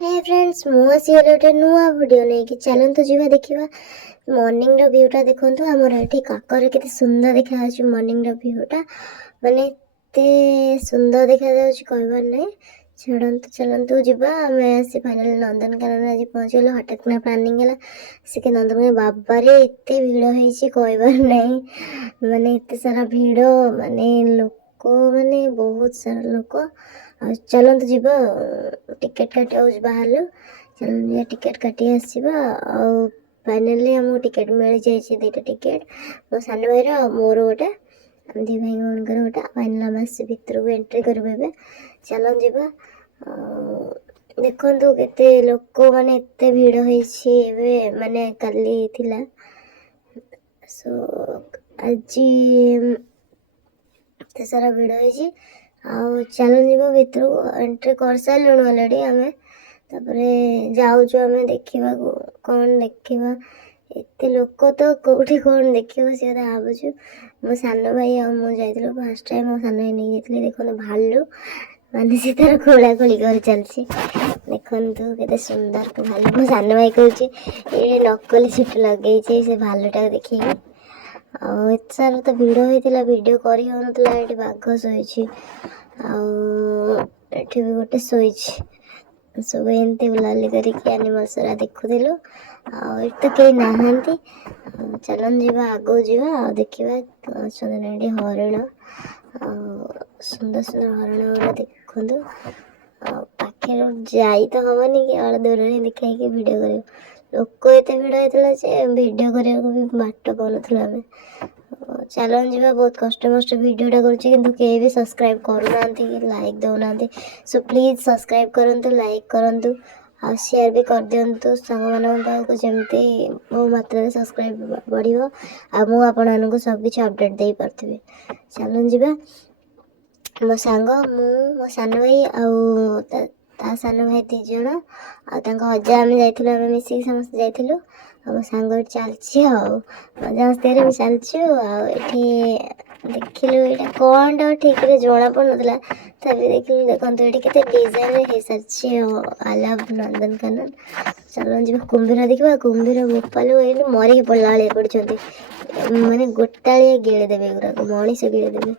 हे friends मु आसी गोटे नुआ वीडियो नहीं चलतु जीवा देखा मॉर्निंग रो व्यूटा देखंतु हमर एठी काकर केते सुंदर देखा जाउची मॉर्निंग रो व्यूटा माने एते सुंदर देखा जाउची कहबार नै छडंतु चलंतु जीवा हमें आसी फाइनल नंदनकानन आज पहुंचलो हठात ना प्लानिंग हला से नंदनकानन बाबा रे एते भीड़ होईची कहबार नै माने एते सारा भीड़ माने लोक माने बहुत सारा लोक चलत जीव टिकेट काटा बाहर चल टिकेट काटी आसवा फाइनाली आमको टिकेट मिल जाए दुटा टिकेट मो सान भाई मोर गोटे दी भाई भर गोटे फाइनाल आम आस भितर को एंट्री कर चल जीवा देखु केते लोक माने एते भीड़ होईची माने काली थिला सो आज एते सारा भीड़ होईची चलो जीव भितर एंट्री कर सारे अलरेडी आम जाऊँ आम देखा कौन देखा एत लोक तो कौटी कौन देखो सी भावुँ मो सान भाई मुझे फास्ट टाइम मो सान भाई नहीं जाती देखो भालू माने सी तार खोला खोली कर चलती देखु के सुंदर भालू मो सान भाई कहूँ ये नकली छुट लगे से भालूटा देखिए एत सारा तो भिड़ होता वीडियो कर बाघ शोची भी गोटे शोची सब एमती बुलाली करके एनिमल्स देखुलु तो कई नहांती चलन जीवा आगो जीवा देखा अच्छे हरिण सुंदर सुंदर हरिण गुरा देखु पाखे जाई तो हमनी कि अड़ दूर देखा वीडियो कर लोक एत भिड़ होता वीडियो करने को भी बाट पाऊन आम चलन जीवा बहुत कष्ट मस्ट वीडियोटा करें भी सब्सक्राइब करूना लाइक दौना सो प्लीज सब्सक्राइब करूँ लाइक करूँ आ शेयर भी कर दिंतु सांग पाक जमती मो मात्रा सब्सक्राइब बढ़ो आपको सबकि अपडेट दे पार्थि चलन जीवा मो सांग मो सान भाई आ सान भाई 3 जन अजा आम जा मिसिक समस्त जाइलु मो सांग चलची मजा मस्ती चलचु देखिलु ये कौन ठीक से जना पड़ ना तभी देखिलु देखते ये केते डिजाइन हो सारी आई लव नंदनकानन चलो जी कुंभीर देखा कुंभीर गोपाल मरिक पड़ा भाई पड़ते माने गोटाया गिड़देवे गुराक मनीष गिड़देवे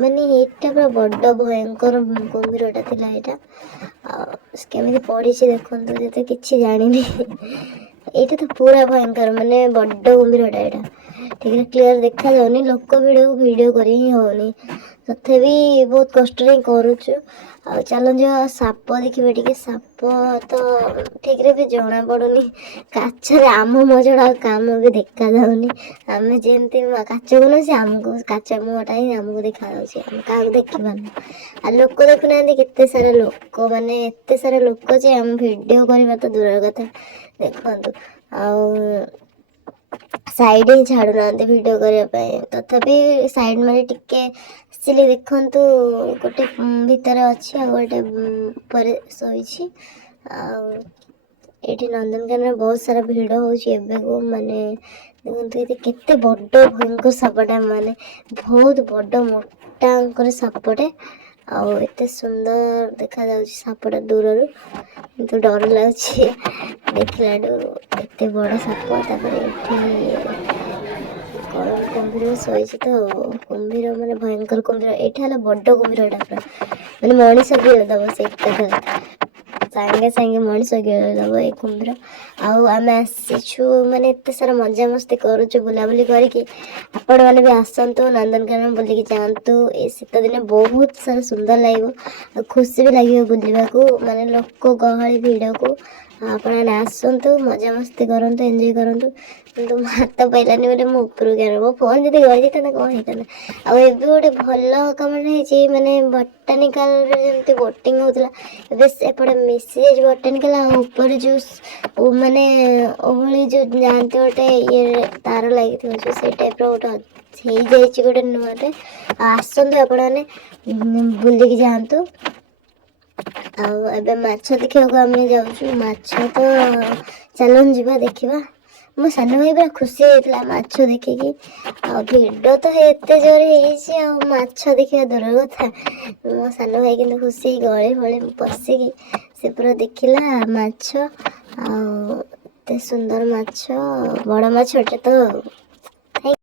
माने यहाँ पूरा बड़ भयंकर कुंभीरटा था यहाँ केमी पड़ी देखो तो किसी जानी ये तो पूरा भयंकर माने बड़ कुंभीरटा यहाँ ठीक क्लीयर देखा जाऊनी लोक वीडियो कर ही होनी तथे भी बहुत कष्ट करुचु चलो जो साप देखिए टे साप तो ठीक रे भी जना पड़ूनी काचर आम मजड़ा काम भी देखा जाऊनी आम जमती काच गुण से आमको काच मुहटा ही आमको देखा क्या देखा आ लोक देखुना केते सारा लोक माने एते सारा लोक जे आम भिडियो करवा तो दूर कथा देखु साइड ही छाड़ू ना वीडियो करने तथापि साइड मारे टिके सिले देखु गोटे भितर अच्छी गोटे पर शोची ये नंदनकानन बहुत सारा भिड़ हो माने देखते केते बड़ भयंकर सापटा माने बहुत बड़ मोटा सापटे आते सुंदर देखा सापटा दूर तो डर लगे देखला एत बड़ साप कुंभीर शोची तो कुंभीर माने भयंकर कुंभीर ये बड़ कुंभीरटा पूरा माने मनीष गिड़दब से सांगे सांगे मनीष गिड़दब ये कुंभीर आम आसीचु माने एत सारा मजा मस्ती करुचु बुलाबुली करके आपण मैंने भी आसतु नंदनकानन बुलिकी जातु ये शीत दिन बहुत सारा सुंदर लगे खुशी भी लगे बुलवा को माने लोक गहली भिड़ को आपने आसतु मजा मस्ती करूँ एंजॉय करूँ कि हाथ पाइलानी बोले मो ऊपर क्या मो फोन जी गई था कौन होता आए गोटे भल कमेंट माने बटानिकाल जमी बोटिंग होता एपटे मिसीज बटानिकाल ऊपर जो माने ओहली जो जानते गोटे ये तार लगी से टाइप गोटे गोटे नुआटे आसतु आपण मैंने बुलिकी जातु आबे माछ देखा आम जाऊँ माछ तो चलन जीवा देखा मो सान भाई पूरा खुशी होता माछ देखिकी भिड़ तो एते जोर हो माछ देखा दूर कथा मो सान भाई कि खुशी गले फले पशिकी से पूरा देखला माछ आ सुंदर माछ बड़ माछटे तो